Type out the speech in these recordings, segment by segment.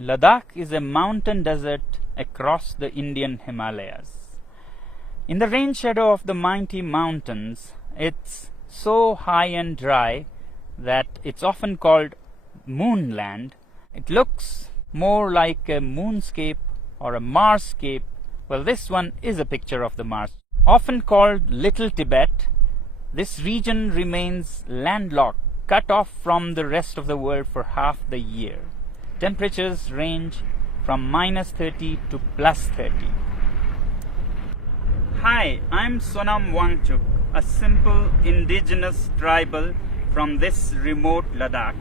Ladakh is a mountain desert across the Indian Himalayas. In the rain shadow of the mighty mountains, it's so high and dry that it's often called moonland. It looks more like a moonscape or a Marsscape. Well, this one is a picture of the Mars. Often called Little Tibet, this region remains landlocked, cut off from the rest of the world for half the year. Temperatures range from -30 to +30. Hi, I'm Sonam Wangchuk, a simple indigenous tribal from this remote Ladakh.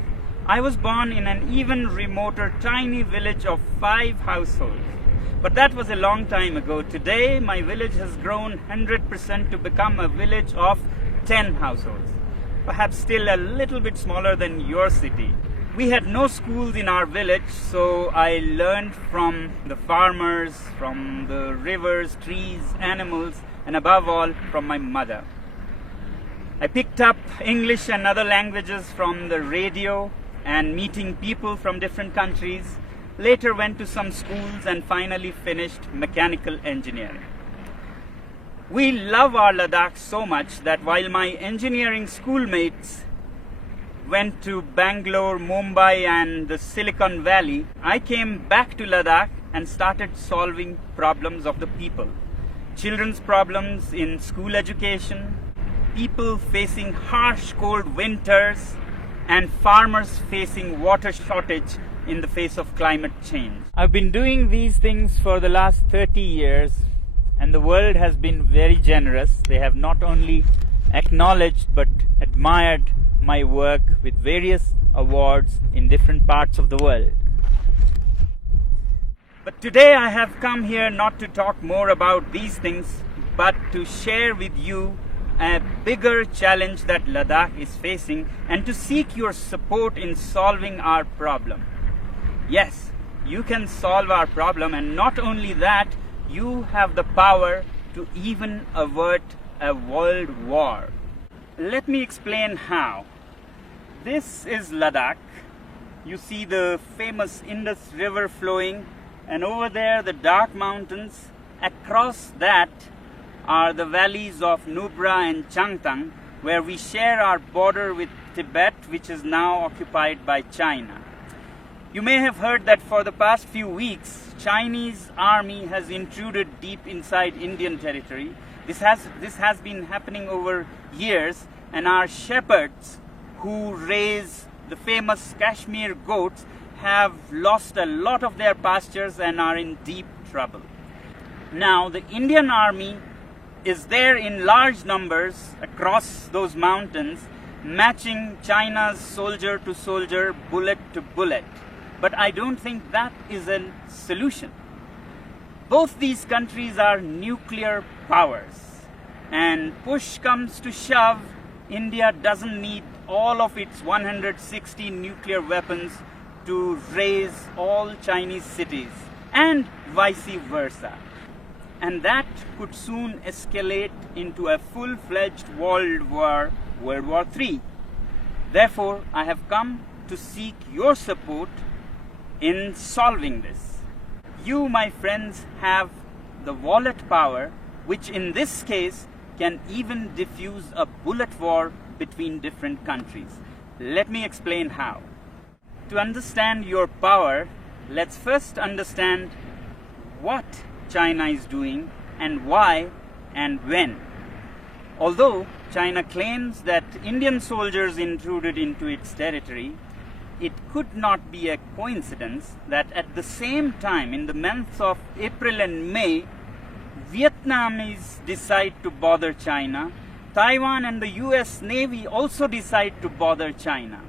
I was born in an even remoter tiny village of 5 households. But that was a long time ago. Today, my village has grown 100% to become a village of 10 households. Perhaps still a little bit smaller than your city. We had no schools in our village, so I learned from the farmers, from the rivers, trees, animals, and above all, from my mother. I picked up English and other languages from the radio and meeting people from different countries. Later went to some schools and finally finished mechanical engineering. We love our Ladakh so much that while my engineering schoolmates went to Bangalore, Mumbai and the Silicon Valley, I came back to Ladakh and started solving problems of the people. Children's problems in school education, people facing harsh cold winters, and farmers facing water shortage in the face of climate change. I've been doing these things for the last 30 years and the world has been very generous. They have not only acknowledged but admired my work with various awards in different parts of the world. But today I have come here not to talk more about these things, but to share with you a bigger challenge that Ladakh is facing and to seek your support in solving our problem. Yes, you can solve our problem, and not only that, you have the power to even avert a world war. Let me explain how. This is Ladakh. You see the famous Indus River flowing, and over there the dark mountains. Across that are the valleys of Nubra and Changtang, where we share our border with Tibet, which is now occupied by China. You may have heard that for the past few weeks, Chinese army has intruded deep inside Indian territory. This has been happening over years, and our shepherds who raise the famous Kashmir goats have lost a lot of their pastures and are in deep trouble. Now, the Indian army is there in large numbers across those mountains, matching China's soldier to soldier, bullet to bullet. But I don't think that is a solution. Both these countries are nuclear powers, and push comes to shove, India doesn't need all of its 160 nuclear weapons to raise all Chinese cities, and vice versa. And that could soon escalate into a full-fledged world war, World War III. Therefore, I have come to seek your support in solving this. You, my friends, have the wallet power, which in this case can even diffuse a bullet war between different countries. Let me explain how. To understand your power, let's first understand what China is doing and why and when. Although China claims that Indian soldiers intruded into its territory, it could not be a coincidence that at the same time, in the months of April and May, Vietnamese decide to bother China. Taiwan and the US Navy also decide to bother China.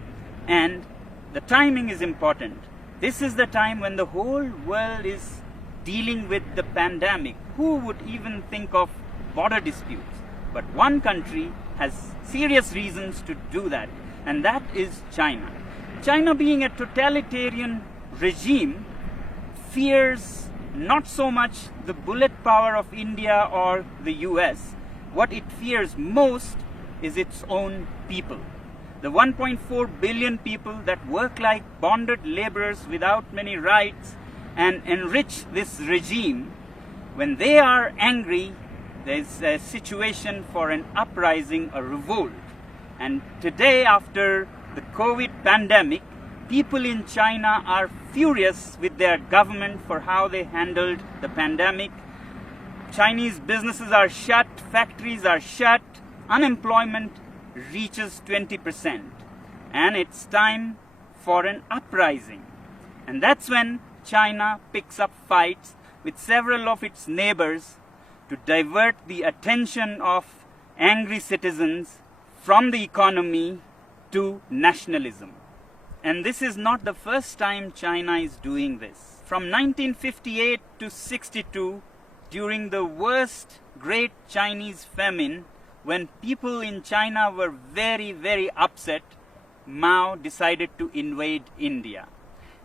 And the timing is important. This is the time when the whole world is dealing with the pandemic. Who would even think of border disputes? But one country has serious reasons to do that, and that is China. China, being a totalitarian regime, fears not so much the bullet power of India or the US. What it fears most is its own people. the 1.4 billion people that work like bonded laborers without many rights and enrich this regime, when they are angry, there's a situation for an uprising, a revolt. And today, after the COVID pandemic, people in China are furious with their government for how they handled the pandemic. Chinese businesses are shut, factories are shut, unemployment reaches 20%. And it's time for an uprising. And that's when China picks up fights with several of its neighbors to divert the attention of angry citizens from the economy to nationalism. And this is not the first time China is doing this. From 1958 to 62, during the worst Great Chinese Famine, when people in China were very, very upset, Mao decided to invade India.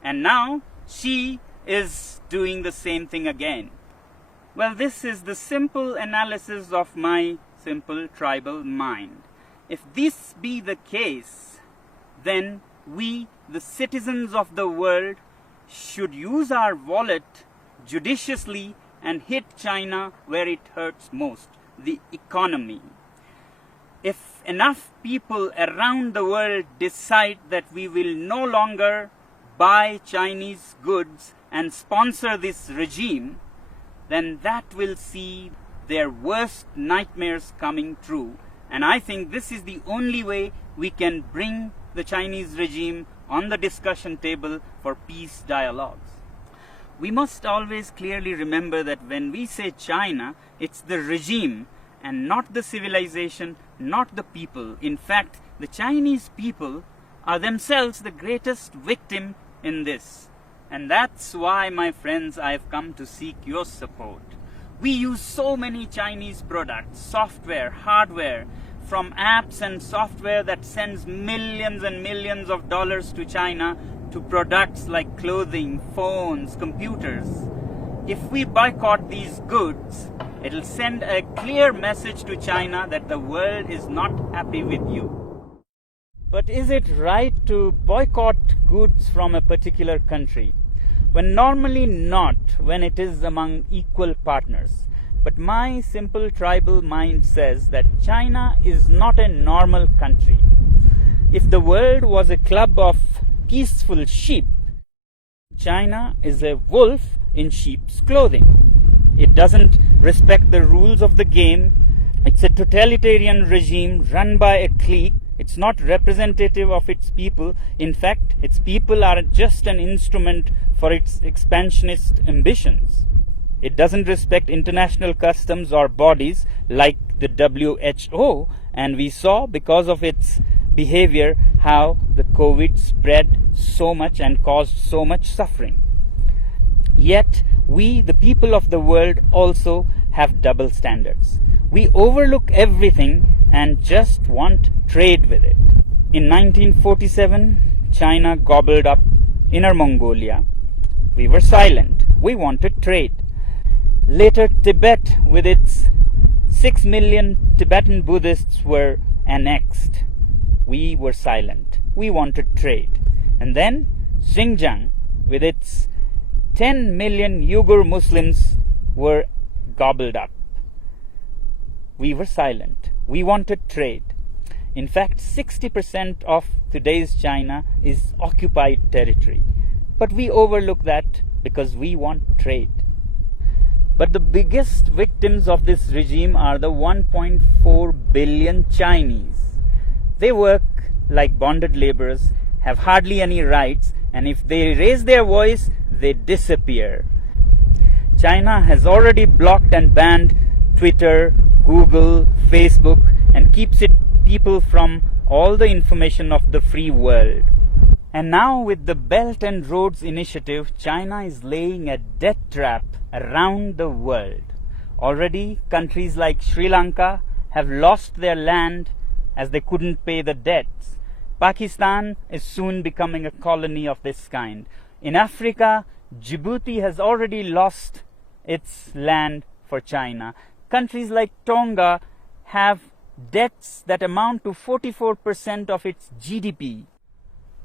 And now Xi is doing the same thing again. Well, this is the simple analysis of my simple tribal mind. If this be the case, then we, the citizens of the world, should use our wallet judiciously and hit China where it hurts most, the economy. If enough people around the world decide that we will no longer buy Chinese goods and sponsor this regime, then that will see their worst nightmares coming true. And I think this is the only way we can bring the Chinese regime on the discussion table for peace dialogues. We must always clearly remember that when we say China, it's the regime and not the civilization, not the people. In fact, the Chinese people are themselves the greatest victim in this. And that's why, my friends, I've come to seek your support. We use so many Chinese products, software, hardware, from apps and software that sends millions and millions of dollars to China to products like clothing, phones, computers. If we boycott these goods, it'll send a clear message to China that the world is not happy with you. But is it right to boycott goods from a particular country? When normally not, when it is among equal partners. But my simple tribal mind says that China is not a normal country. If the world was a club of peaceful sheep, China is a wolf in sheep's clothing. It doesn't respect the rules of the game. It's a totalitarian regime run by a clique. It's not representative of its people. In fact, its people are just an instrument for its expansionist ambitions. It doesn't respect international customs or bodies like the WHO, and we saw because of its behavior how the COVID spread so much and caused so much suffering. Yet, we, the people of the world, also have double standards. We overlook everything and just want trade with it. In 1947, China gobbled up Inner Mongolia. We were silent. We wanted trade. Later, Tibet, with its 6 million Tibetan Buddhists, were annexed. We were silent. We wanted trade. And then Xinjiang, with its 10 million Uyghur Muslims, were gobbled up. We were silent. We wanted trade. In fact, 60% of today's China is occupied territory. But we overlook that because we want trade. But the biggest victims of this regime are the 1.4 billion Chinese. They work like bonded laborers, have hardly any rights, and if they raise their voice, they disappear. China has already blocked and banned Twitter, Google, Facebook, and keeps its people from all the information of the free world. And now with the Belt and Roads Initiative, China is laying a debt trap around the world. Already, countries like Sri Lanka have lost their land as they couldn't pay the debts. Pakistan is soon becoming a colony of this kind. In Africa, Djibouti has already lost its land for China. Countries like Tonga have debts that amount to 44% of its GDP.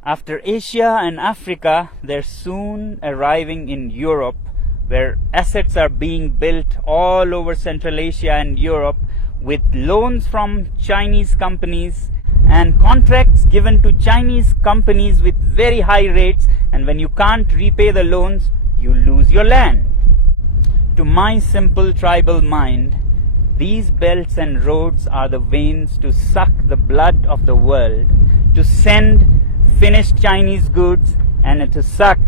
After Asia and Africa, they're soon arriving in Europe, where assets are being built all over Central Asia and Europe with loans from Chinese companies and contracts given to Chinese companies with very high rates, and when you can't repay the loans, you lose your land. To my simple tribal mind, these belts and roads are the veins to suck the blood of the world, to send finished Chinese goods and to suck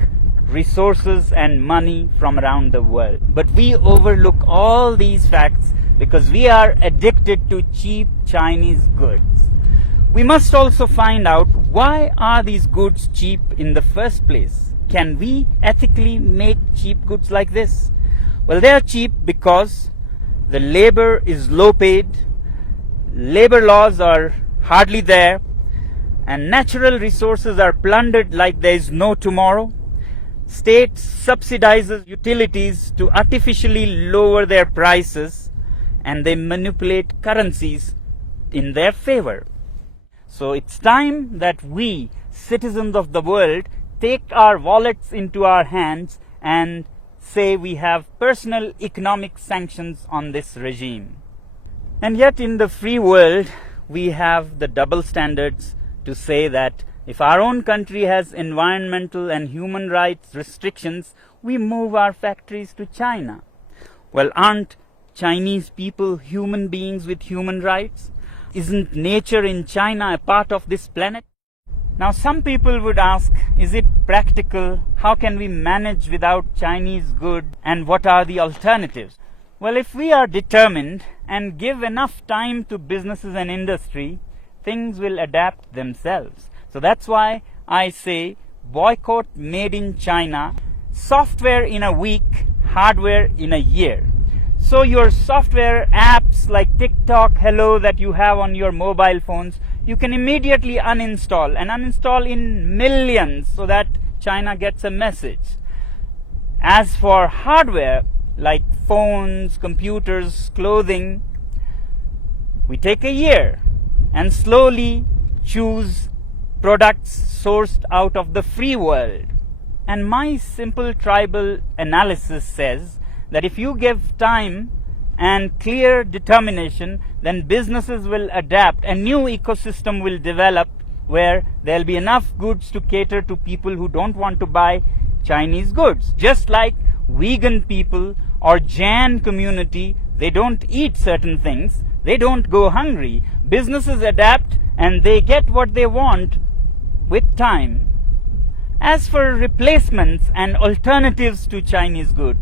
resources and money from around the world. But we overlook all these facts because we are addicted to cheap Chinese goods. We must also find out, why are these goods cheap in the first place? Can we ethically make cheap goods like this? Well, they are cheap because the labor is low paid, labor laws are hardly there, and natural resources are plundered like there is no tomorrow. State subsidizes utilities to artificially lower their prices, and they manipulate currencies in their favor. So it's time that we, citizens of the world, take our wallets into our hands and say we have personal economic sanctions on this regime. And yet in the free world, we have the double standards to say that if our own country has environmental and human rights restrictions, we move our factories to China. Well, aren't Chinese people human beings with human rights? Isn't nature in China a part of this planet? Now, some people would ask, is it practical? How can we manage without Chinese goods? And what are the alternatives? Well, if we are determined and give enough time to businesses and industry, things will adapt themselves. So that's why I say boycott made in China, software in a week, hardware in a year. So your software apps like TikTok, Hello that you have on your mobile phones, you can immediately uninstall and uninstall in millions so that China gets a message. As for hardware like phones, computers, clothing, we take a year and slowly choose products sourced out of the free world. And my simple tribal analysis says that if you give time and clear determination, then businesses will adapt. A new ecosystem will develop where there'll be enough goods to cater to people who don't want to buy Chinese goods. Just like vegan people or Jain community, they don't eat certain things, they don't go hungry. Businesses adapt and they get what they want with time. As for replacements and alternatives to Chinese goods,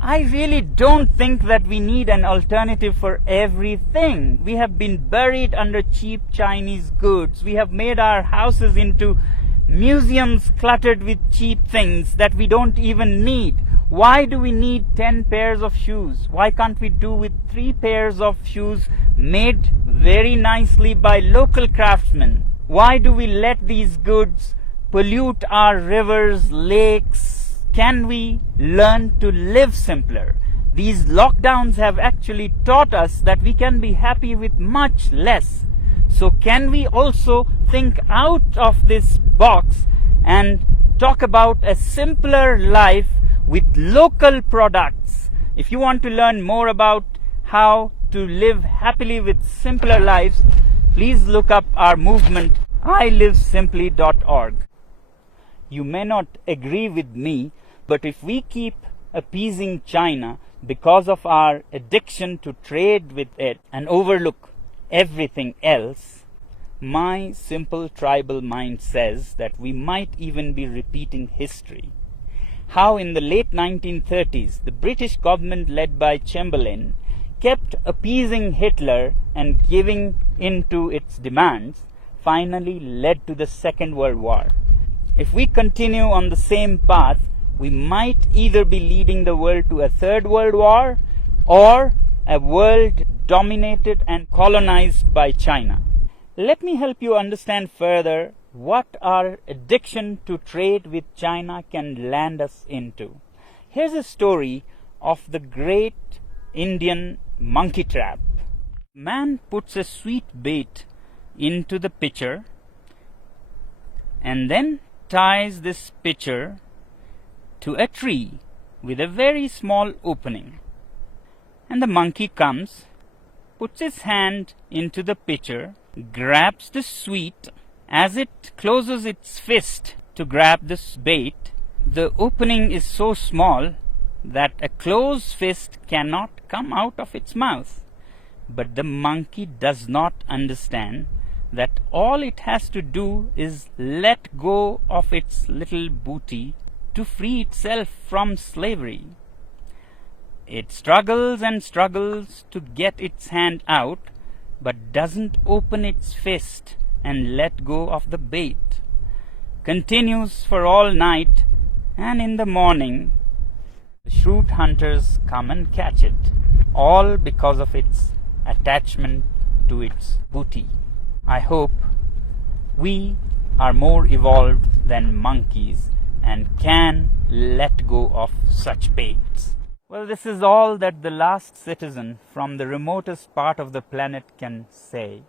I really don't think that we need an alternative for everything. We have been buried under cheap Chinese goods. We have made our houses into museums cluttered with cheap things that we don't even need. Why do we need 10 pairs of shoes? Why can't we do with 3 pairs of shoes made very nicely by local craftsmen? Why do we let these goods pollute our rivers, lakes? Can we learn to live simpler? These lockdowns have actually taught us that we can be happy with much less. So can we also think out of this box and talk about a simpler life with local products? If you want to learn more about how to live happily with simpler lives, please look up our movement, ilivesimply.org. You may not agree with me, but if we keep appeasing China because of our addiction to trade with it and overlook everything else, my simple tribal mind says that we might even be repeating history. How in the late 1930s, the British government led by Chamberlain kept appeasing Hitler and giving in to its demands, finally led to the Second World War. If we continue on the same path, we might either be leading the world to a third world war or a world dominated and colonized by China. Let me help you understand further what our addiction to trade with China can land us into. Here's a story of the great Indian monkey trap. Man puts a sweet bait into the pitcher and then ties this pitcher to a tree with a very small opening. And the monkey comes, puts his hand into the pitcher, grabs the sweet. As it closes its fist to grab this bait, the opening is so small that a closed fist cannot come out of its mouth. But the monkey does not understand that all it has to do is let go of its little booty to free itself from slavery. It struggles and struggles to get its hand out, but doesn't open its fist and let go of the bait. Continues for all night, and in the morning the shrewd hunters come and catch it, all because of its attachment to its booty. I hope we are more evolved than monkeys and can let go of such baits. Well, this is all that the last citizen from the remotest part of the planet can say.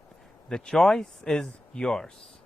The choice is yours.